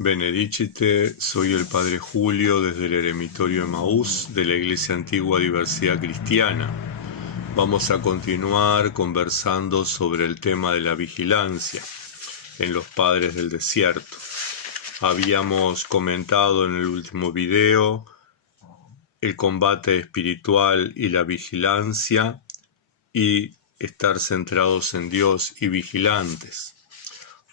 Benedicite, soy el Padre Julio desde el Eremitorio Emaús de la Iglesia Antigua Diversidad Cristiana. Vamos a continuar conversando sobre el tema de la vigilancia en los Padres del Desierto. Habíamos comentado en el último video el combate espiritual y la vigilancia y estar centrados en Dios y vigilantes.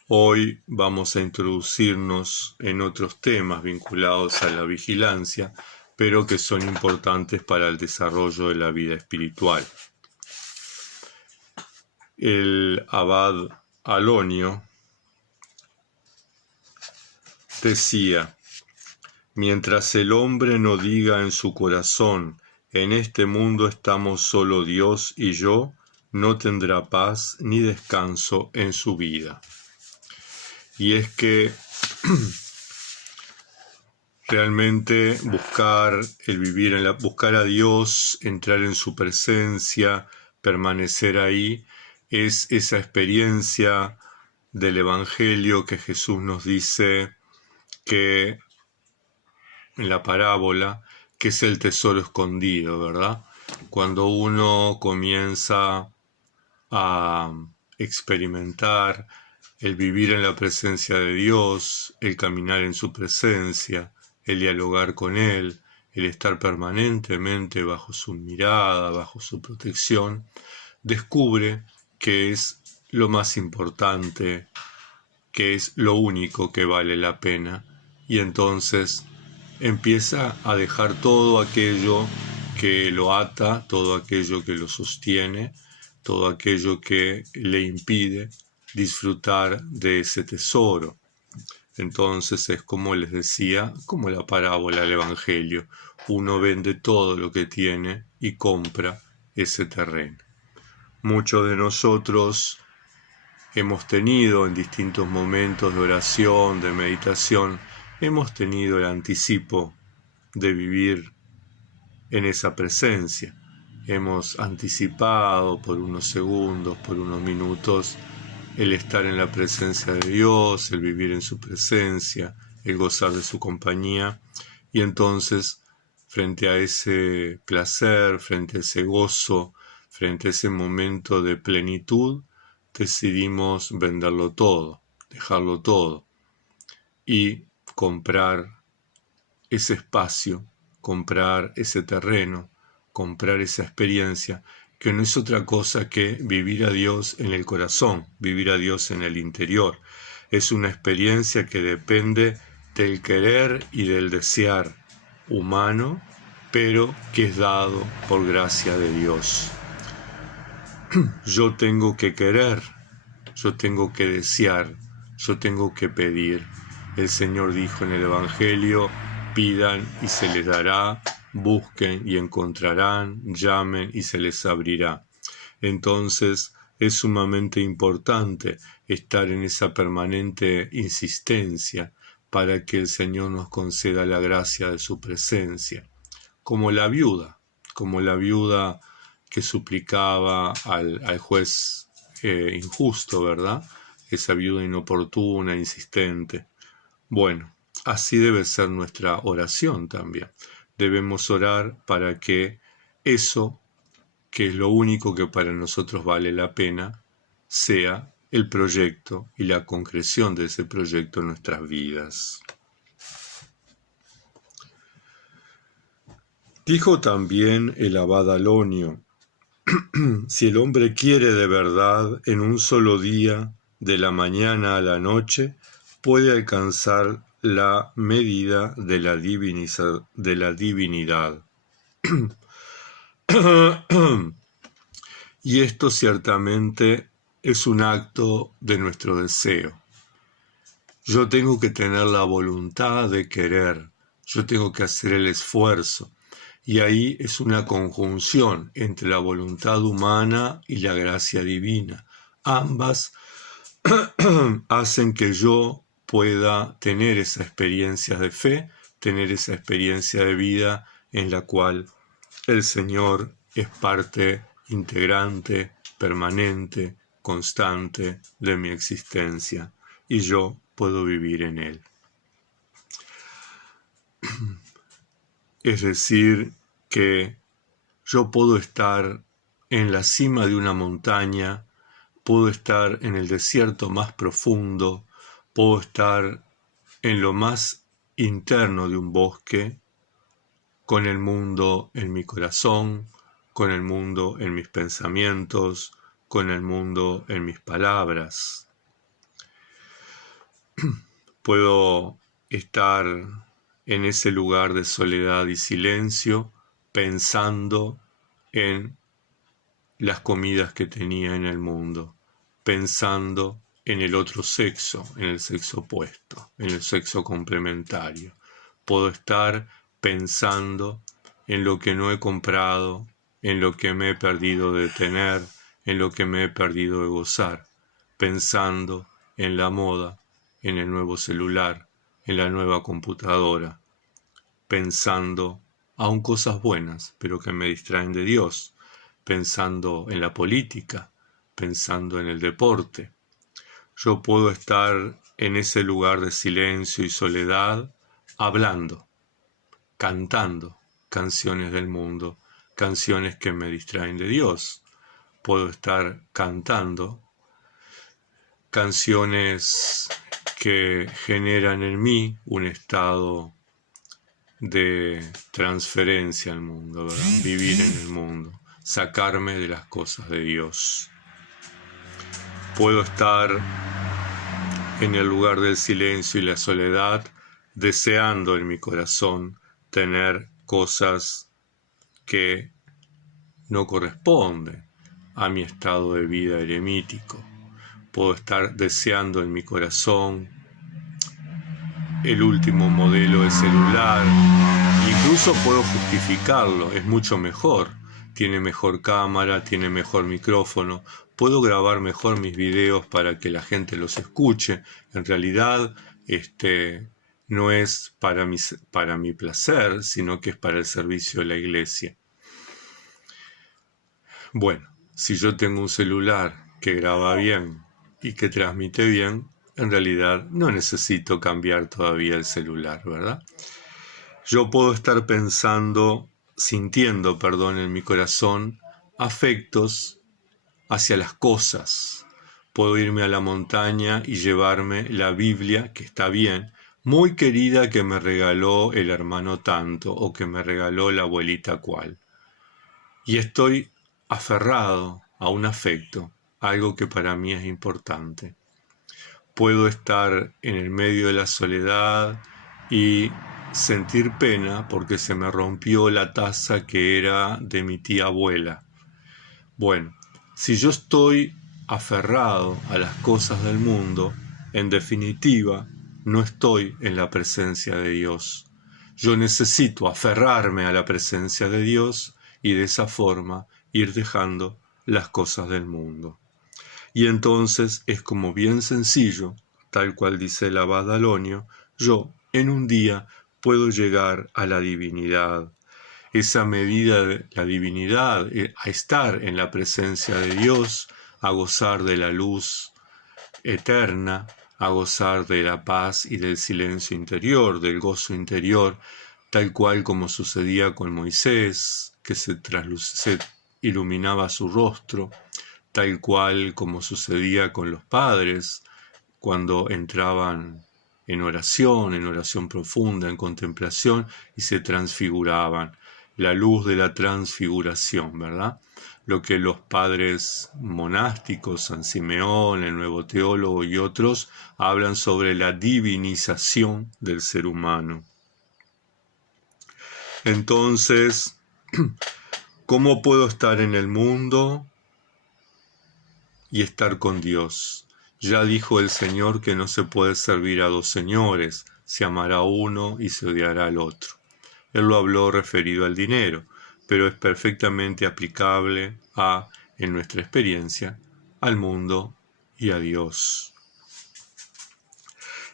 Hoy vamos a introducirnos en otros temas vinculados a la vigilancia, pero que son importantes para el desarrollo de la vida espiritual. El abad Alonio decía: mientras el hombre no diga en su corazón, en este mundo estamos solo Dios y yo, no tendrá paz ni descanso en su vida. Y es que realmente buscar a Dios, entrar en su presencia, permanecer ahí, es esa experiencia del Evangelio que Jesús nos dice que en la parábola, que es el tesoro escondido, ¿verdad? Cuando uno comienza a experimentar el vivir en la presencia de Dios, el caminar en su presencia, el dialogar con Él, el estar permanentemente bajo su mirada, bajo su protección, descubre que es lo más importante, que es lo único que vale la pena, y entonces empieza a dejar todo aquello que lo ata, todo aquello que lo sostiene, todo aquello que le impide disfrutar de ese tesoro. Entonces es como les decía, como la parábola del Evangelio. Uno vende todo lo que tiene y compra ese terreno. Muchos de nosotros hemos tenido en distintos momentos de oración, de meditación, hemos tenido el anticipo de vivir en esa presencia. Hemos anticipado por unos segundos, por unos minutos, el estar en la presencia de Dios, el vivir en su presencia, el gozar de su compañía. Y entonces, frente a ese placer, frente a ese gozo, frente a ese momento de plenitud, decidimos venderlo todo, dejarlo todo y comprar ese espacio, comprar ese terreno, comprar esa experiencia, que no es otra cosa que vivir a Dios en el corazón, vivir a Dios en el interior. Es una experiencia que depende del querer y del desear humano, pero que es dado por gracia de Dios. Yo tengo que querer, yo tengo que desear, yo tengo que pedir. El Señor dijo en el Evangelio: pidan y se les dará, busquen y encontrarán, llamen y se les abrirá. Entonces es sumamente importante estar en esa permanente insistencia para que el Señor nos conceda la gracia de su presencia. Como la viuda que suplicaba al juez injusto, ¿verdad? Esa viuda inoportuna, insistente. Bueno, así debe ser nuestra oración también. Debemos orar para que eso, que es lo único que para nosotros vale la pena, sea el proyecto y la concreción de ese proyecto en nuestras vidas. Dijo también el abad Alonio: si el hombre quiere de verdad, en un solo día, de la mañana a la noche, puede alcanzar la medida de la divinidad. Y esto ciertamente es un acto de nuestro deseo. Yo tengo que tener la voluntad de querer, yo tengo que hacer el esfuerzo. Y ahí es una conjunción entre la voluntad humana y la gracia divina. Ambas hacen que yo pueda tener esa experiencia de fe, tener esa experiencia de vida en la cual el Señor es parte integrante, permanente, constante de mi existencia, y yo puedo vivir en Él. es decir, que yo puedo estar en la cima de una montaña, puedo estar en el desierto más profundo, puedo estar en lo más interno de un bosque, con el mundo en mi corazón, con el mundo en mis pensamientos, con el mundo en mis palabras. Puedo estar en ese lugar de soledad y silencio, pensando en las comidas que tenía en el mundo, pensando en el otro sexo, en el sexo opuesto, en el sexo complementario. Puedo estar pensando en lo que no he comprado, en lo que me he perdido de tener, en lo que me he perdido de gozar, pensando en la moda, en el nuevo celular, en la nueva computadora, pensando aún cosas buenas, pero que me distraen de Dios, pensando en la política, pensando en el deporte. Yo puedo estar en ese lugar de silencio y soledad, hablando, cantando canciones del mundo, canciones que me distraen de Dios. Puedo estar cantando canciones que generan en mí un estado de transferencia al mundo, ¿verdad? Vivir en el mundo, sacarme de las cosas de Dios. Puedo estar en el lugar del silencio y la soledad, deseando en mi corazón tener cosas que no corresponden a mi estado de vida eremítico. Puedo estar deseando en mi corazón el último modelo de celular. Incluso puedo justificarlo, es mucho mejor. Tiene mejor cámara, tiene mejor micrófono. Puedo grabar mejor mis videos para que la gente los escuche. En realidad, no es para mi placer, sino que es para el servicio de la iglesia. Bueno, si yo tengo un celular que graba bien y que transmite bien, en realidad no necesito cambiar todavía el celular, ¿verdad? Yo puedo estar sintiendo, en mi corazón, afectos hacia las cosas. Puedo irme a la montaña y llevarme la Biblia, que está bien, muy querida, que me regaló el hermano tanto o que me regaló la abuelita cual. Y estoy aferrado a un afecto, algo que para mí es importante. Puedo estar en el medio de la soledad y sentir pena porque se me rompió la taza que era de mi tía abuela. Bueno, si yo estoy aferrado a las cosas del mundo, en definitiva, no estoy en la presencia de Dios. Yo necesito aferrarme a la presencia de Dios y de esa forma ir dejando las cosas del mundo. Y entonces es como bien sencillo, tal cual dice el abad Alonio, yo en un día puedo llegar a la divinidad. Esa medida de la divinidad, a estar en la presencia de Dios, a gozar de la luz eterna, a gozar de la paz y del silencio interior, del gozo interior, tal cual como sucedía con Moisés, que se iluminaba su rostro, tal cual como sucedía con los padres cuando entraban en oración profunda, en contemplación, y se transfiguraban. La luz de la transfiguración, ¿verdad? Lo que los padres monásticos, San Simeón, el Nuevo Teólogo y otros, hablan sobre la divinización del ser humano. Entonces, ¿cómo puedo estar en el mundo y estar con Dios? Ya dijo el Señor que no se puede servir a dos señores, se amará a uno y se odiará al otro. Él lo habló referido al dinero, pero es perfectamente aplicable en nuestra experiencia, al mundo y a Dios.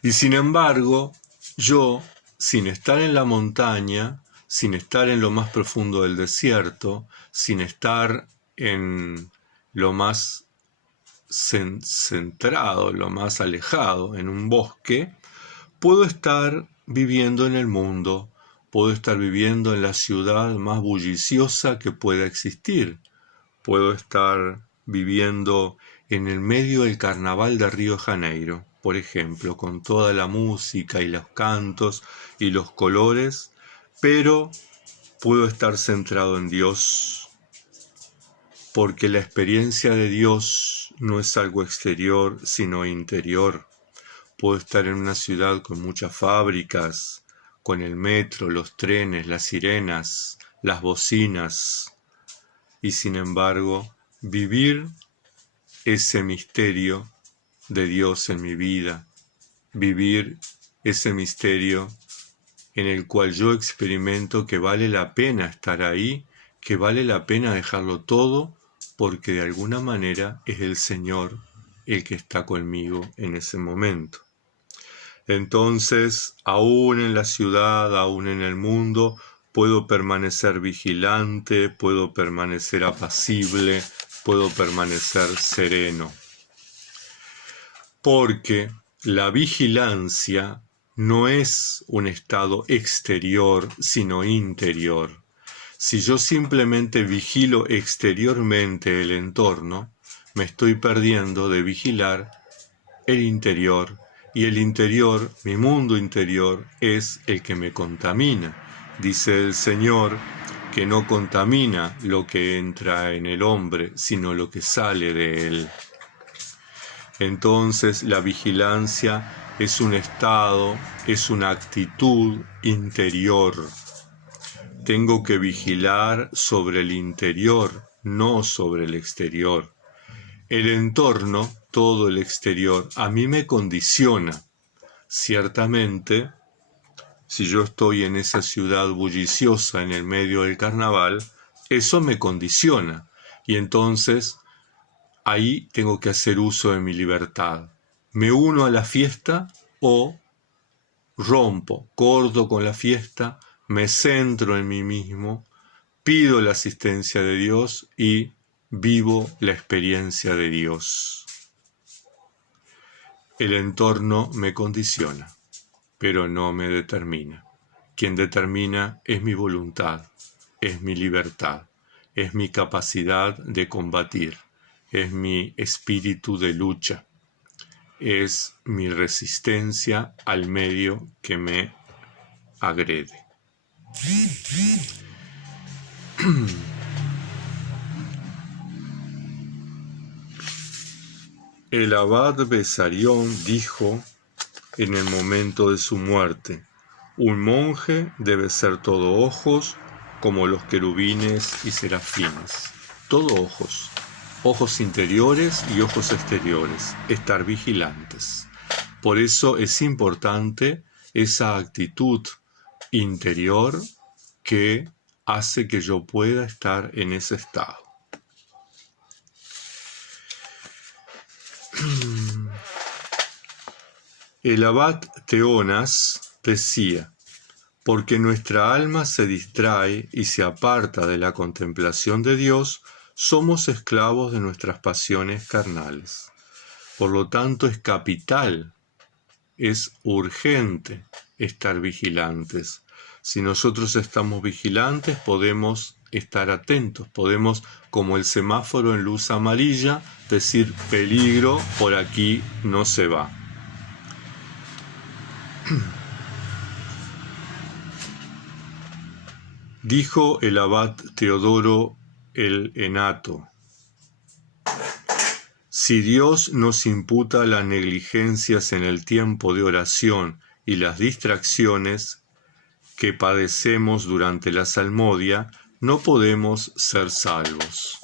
Y sin embargo, yo, sin estar en la montaña, sin estar en lo más profundo del desierto, sin estar en lo más centrado, lo más alejado, en un bosque, puedo estar viviendo en el mundo, puedo estar viviendo en la ciudad más bulliciosa que pueda existir. Puedo estar viviendo en el medio del carnaval de Río de Janeiro, por ejemplo, con toda la música y los cantos y los colores, pero puedo estar centrado en Dios, porque la experiencia de Dios no es algo exterior, sino interior. Puedo estar en una ciudad con muchas fábricas, con el metro, los trenes, las sirenas, las bocinas, y sin embargo, vivir ese misterio de Dios en mi vida, vivir ese misterio en el cual yo experimento que vale la pena estar ahí, que vale la pena dejarlo todo, porque de alguna manera es el Señor el que está conmigo en ese momento. Entonces, aún en la ciudad, aún en el mundo, puedo permanecer vigilante, puedo permanecer apacible, puedo permanecer sereno. Porque la vigilancia no es un estado exterior, sino interior. Si yo simplemente vigilo exteriormente el entorno, me estoy perdiendo de vigilar el interior. Y el interior, mi mundo interior, es el que me contamina. Dice el Señor que no contamina lo que entra en el hombre, sino lo que sale de él. Entonces la vigilancia es un estado, es una actitud interior. Tengo que vigilar sobre el interior, no sobre el exterior. El entorno, todo el exterior, a mí me condiciona. Ciertamente, si yo estoy en esa ciudad bulliciosa en el medio del carnaval, eso me condiciona. Y entonces, ahí tengo que hacer uso de mi libertad. Me uno a la fiesta o rompo, corto con la fiesta, me centro en mí mismo, pido la asistencia de Dios y vivo la experiencia de Dios. El entorno me condiciona, pero no me determina. Quien determina es mi voluntad, es mi libertad, es mi capacidad de combatir, es mi espíritu de lucha, es mi resistencia al medio que me agrede. El abad Besarión dijo en el momento de su muerte: un monje debe ser todo ojos, como los querubines y serafines. Todo ojos, ojos interiores y ojos exteriores, estar vigilantes. Por eso es importante esa actitud interior que hace que yo pueda estar en ese estado. El abad Teonas decía: porque nuestra alma se distrae y se aparta de la contemplación de Dios, somos esclavos de nuestras pasiones carnales. Por lo tanto, es capital, es urgente estar vigilantes. Si nosotros estamos vigilantes, podemos estar atentos, podemos, como el semáforo en luz amarilla, decir: peligro, por aquí no se va. Dijo el abad Teodoro el Enato: si Dios nos imputa las negligencias en el tiempo de oración y las distracciones que padecemos durante la salmodia, no podemos ser salvos.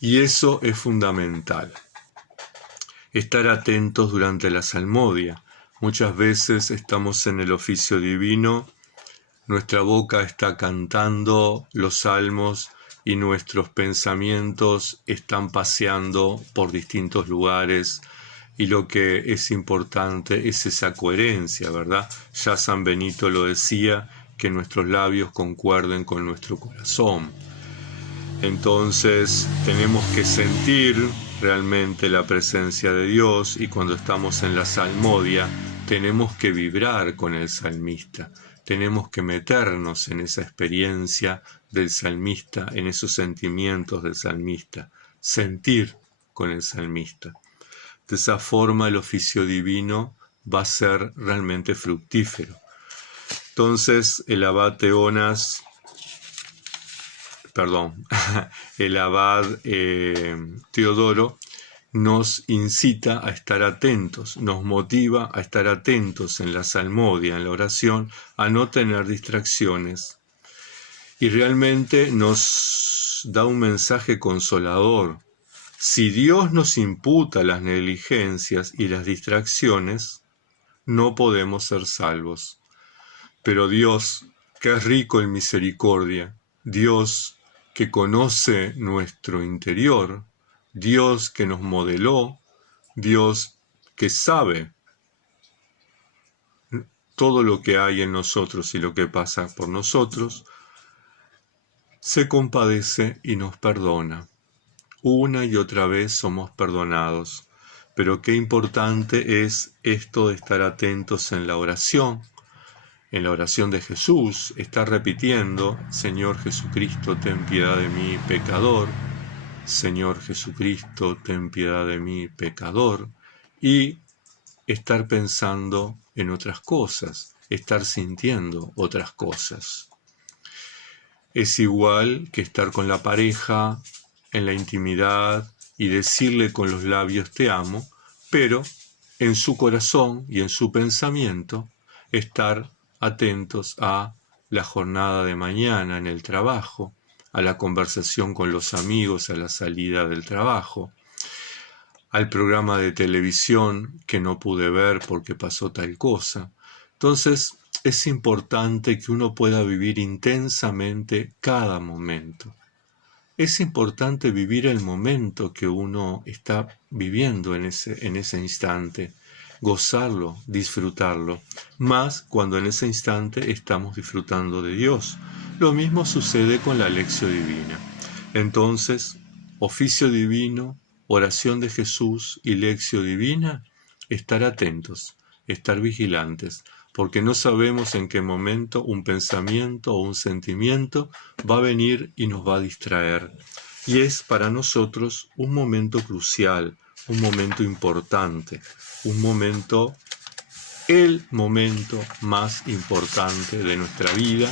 Y eso es fundamental. Estar atentos durante la salmodia. Muchas veces estamos en el oficio divino, nuestra boca está cantando los salmos y nuestros pensamientos están paseando por distintos lugares, y lo que es importante es esa coherencia, ¿verdad? Ya San Benito lo decía, que nuestros labios concuerden con nuestro corazón. Entonces tenemos que sentir realmente la presencia de Dios, y cuando estamos en la salmodia tenemos que vibrar con el salmista. tenemos que meternos en esa experiencia del salmista, en esos sentimientos del salmista, sentir con el salmista. De esa forma el oficio divino va a ser realmente fructífero. Entonces el abad Teodoro nos incita a estar atentos, nos motiva a estar atentos en la salmodia, en la oración, a no tener distracciones. Y realmente nos da un mensaje consolador. Si Dios nos imputa las negligencias y las distracciones, no podemos ser salvos. Pero Dios, que es rico en misericordia, Dios que conoce nuestro interior, Dios que nos modeló, Dios que sabe todo lo que hay en nosotros y lo que pasa por nosotros, se compadece y nos perdona. Una y otra vez somos perdonados. Pero qué importante es esto de estar atentos en la oración de Jesús, está repitiendo: Señor Jesucristo, ten piedad de mí, pecador. Señor Jesucristo, ten piedad de mí, pecador. Y estar pensando en otras cosas, estar sintiendo otras cosas. Es igual que estar con la pareja, en la intimidad, y decirle con los labios te amo, pero en su corazón y en su pensamiento estar atentos a la jornada de mañana en el trabajo, a la conversación con los amigos a la salida del trabajo, al programa de televisión que no pude ver porque pasó tal cosa. Entonces es importante que uno pueda vivir intensamente cada momento. Es importante vivir el momento que uno está viviendo en ese instante, gozarlo, disfrutarlo, más cuando en ese instante estamos disfrutando de Dios. Lo mismo sucede con la lección divina. Entonces, oficio divino, oración de Jesús y lección divina, estar atentos, estar vigilantes, porque no sabemos en qué momento un pensamiento o un sentimiento va a venir y nos va a distraer. Y es para nosotros un momento crucial, un momento importante, el momento más importante de nuestra vida,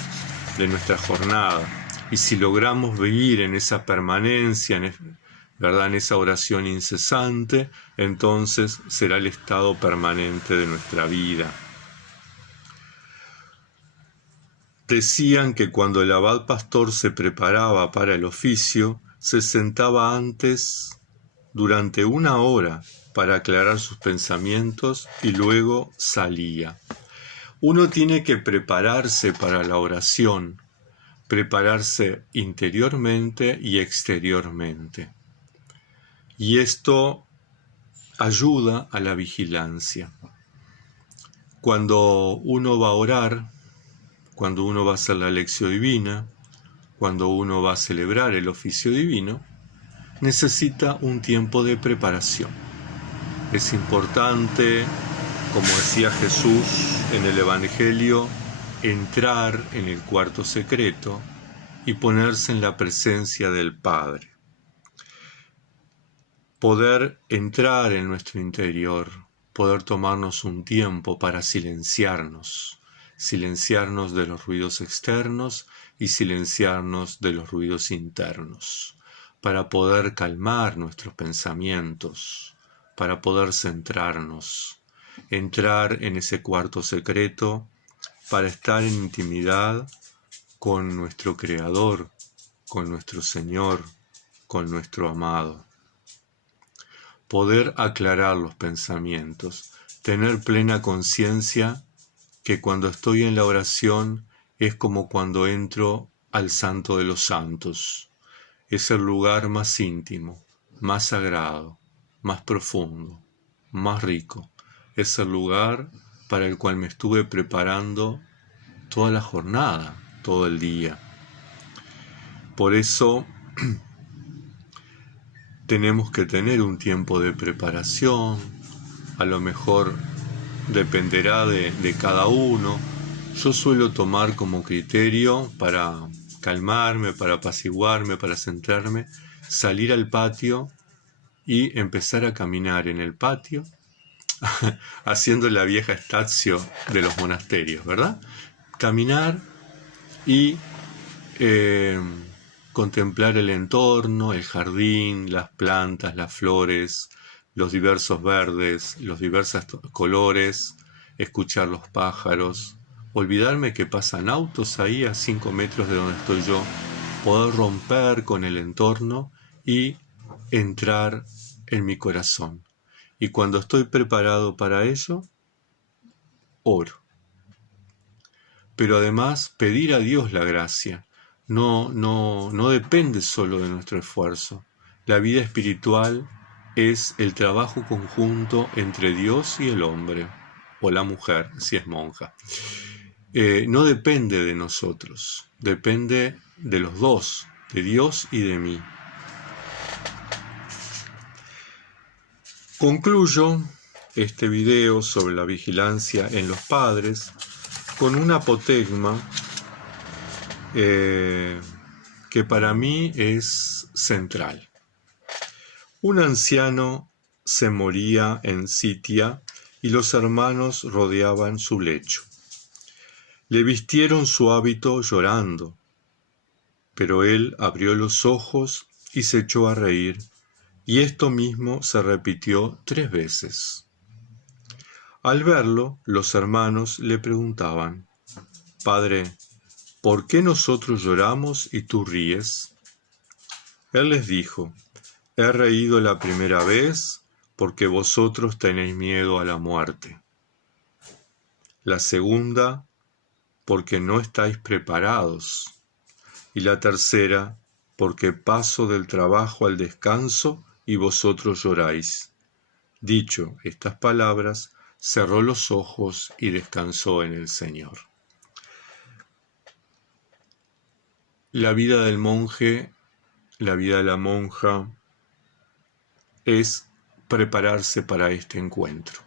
de nuestra jornada. Y si logramos vivir en esa permanencia, ¿verdad?, en esa oración incesante, entonces será el estado permanente de nuestra vida. Decían que cuando el abad pastor se preparaba para el oficio, se sentaba antes durante 1 hora para aclarar sus pensamientos y luego salía. Uno tiene que prepararse para la oración, prepararse interiormente y exteriormente. Y esto ayuda a la vigilancia. Cuando uno va a orar, cuando uno va a hacer la lección divina, cuando uno va a celebrar el oficio divino, necesita un tiempo de preparación. Es importante, como decía Jesús en el Evangelio, entrar en el cuarto secreto y ponerse en la presencia del Padre. Poder entrar en nuestro interior, poder tomarnos un tiempo para silenciarnos de los ruidos externos y silenciarnos de los ruidos internos, para poder calmar nuestros pensamientos, para poder centrarnos, entrar en ese cuarto secreto, para estar en intimidad con nuestro Creador, con nuestro Señor, con nuestro amado. Poder aclarar los pensamientos, tener plena conciencia que cuando estoy en la oración es como cuando entro al Santo de los Santos. Es el lugar más íntimo, más sagrado, más profundo, más rico. Es el lugar para el cual me estuve preparando toda la jornada, todo el día. Por eso tenemos que tener un tiempo de preparación. A lo mejor dependerá de cada uno. Yo suelo tomar como criterio para calmarme, para apaciguarme, para centrarme, salir al patio y empezar a caminar en el patio, haciendo la vieja statio de los monasterios, ¿verdad? Caminar y contemplar el entorno, el jardín, las plantas, las flores, los diversos verdes, los diversos colores, escuchar los pájaros, olvidarme que pasan autos ahí a 5 metros de donde estoy yo, poder romper con el entorno y entrar en mi corazón. Y cuando estoy preparado para ello, oro. Pero además pedir a Dios la gracia. No depende solo de nuestro esfuerzo. La vida espiritual es el trabajo conjunto entre Dios y el hombre, o la mujer, si es monja. No depende de nosotros, depende de los dos, de Dios y de mí. Concluyo este video sobre la vigilancia en los padres con un apotegma que para mí es central. Un anciano se moría en Sitia y los hermanos rodeaban su lecho. Le vistieron su hábito llorando, pero él abrió los ojos y se echó a reír, y esto mismo se repitió 3 veces. Al verlo, los hermanos le preguntaban: «Padre, ¿por qué nosotros lloramos y tú ríes?». Él les dijo: «He reído la primera vez porque vosotros tenéis miedo a la muerte. La segunda, porque no estáis preparados. Y la tercera, porque paso del trabajo al descanso y vosotros lloráis». Dicho estas palabras, cerró los ojos y descansó en el Señor. La vida del monje, la vida de la monja, es prepararse para este encuentro.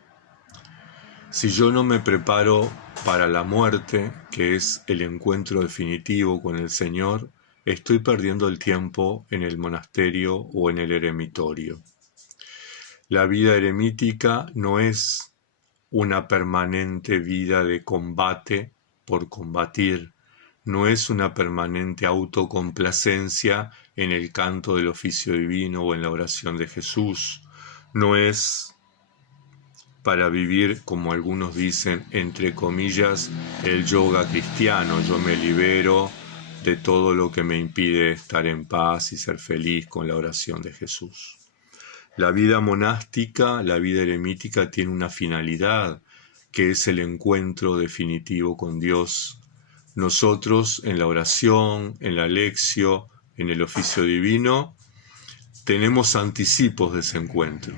Si yo no me preparo para la muerte, que es el encuentro definitivo con el Señor, estoy perdiendo el tiempo en el monasterio o en el eremitorio. La vida eremítica no es una permanente vida de combate por combatir, no es una permanente autocomplacencia en el canto del oficio divino o en la oración de Jesús, no es para vivir, como algunos dicen, entre comillas, el yoga cristiano. Yo me libero de todo lo que me impide estar en paz y ser feliz con la oración de Jesús. La vida monástica, la vida eremítica tiene una finalidad, que es el encuentro definitivo con Dios. Nosotros en la oración, en la lección, en el oficio divino, tenemos anticipos de ese encuentro,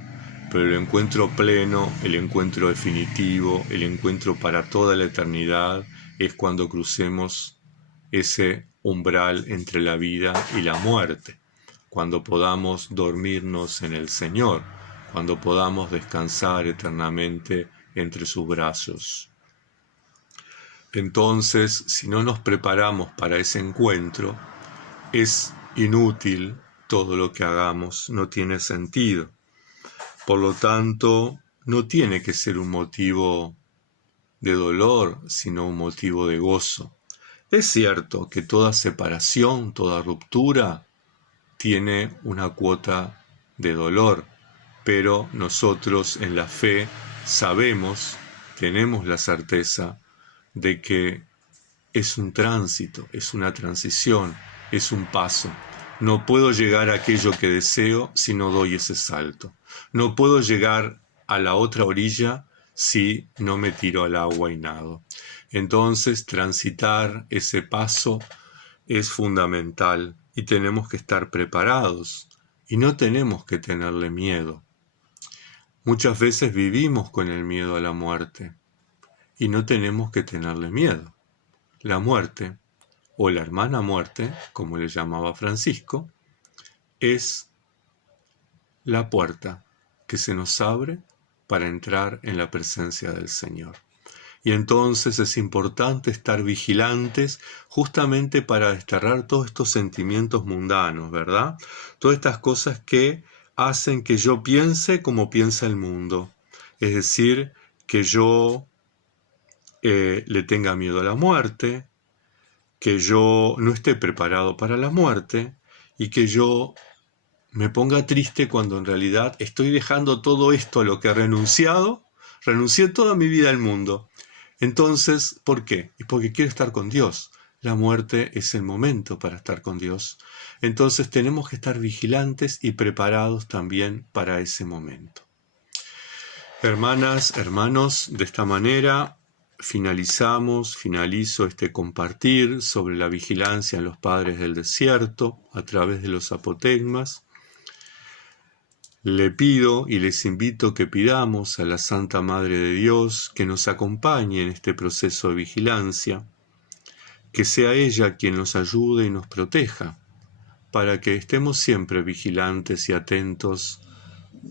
pero el encuentro pleno, el encuentro definitivo, el encuentro para toda la eternidad es cuando crucemos ese umbral entre la vida y la muerte, cuando podamos dormirnos en el Señor, cuando podamos descansar eternamente entre sus brazos. Entonces, si no nos preparamos para ese encuentro, es inútil todo lo que hagamos, no tiene sentido. Por lo tanto, no tiene que ser un motivo de dolor, sino un motivo de gozo. Es cierto que toda separación, toda ruptura, tiene una cuota de dolor, pero nosotros en la fe sabemos, tenemos la certeza de que es un tránsito, es una transición, es un paso. No puedo llegar a aquello que deseo si no doy ese salto. No puedo llegar a la otra orilla si no me tiro al agua y nado. Entonces, transitar ese paso es fundamental y tenemos que estar preparados y no tenemos que tenerle miedo. Muchas veces vivimos con el miedo a la muerte y no tenemos que tenerle miedo. La muerte, o la hermana muerte, como le llamaba Francisco, es la puerta que se nos abre para entrar en la presencia del Señor. Y entonces es importante estar vigilantes justamente para desterrar todos estos sentimientos mundanos, ¿verdad? Todas estas cosas que hacen que yo piense como piensa el mundo. Es decir, que yo le tenga miedo a la muerte, que yo no esté preparado para la muerte y que yo me ponga triste cuando en realidad estoy dejando todo esto a lo que he renunciado. Renuncié toda mi vida al mundo. Entonces, ¿por qué? Es porque quiero estar con Dios. La muerte es el momento para estar con Dios. Entonces tenemos que estar vigilantes y preparados también para ese momento. Hermanas, hermanos, de esta manera finalizo este compartir sobre la vigilancia en los padres del desierto a través de los apotegmas. Le pido y les invito que pidamos a la Santa Madre de Dios que nos acompañe en este proceso de vigilancia, que sea ella quien nos ayude y nos proteja, para que estemos siempre vigilantes y atentos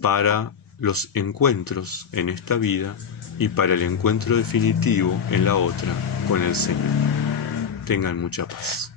para los encuentros en esta vida y para el encuentro definitivo en la otra con el Señor. Tengan mucha paz.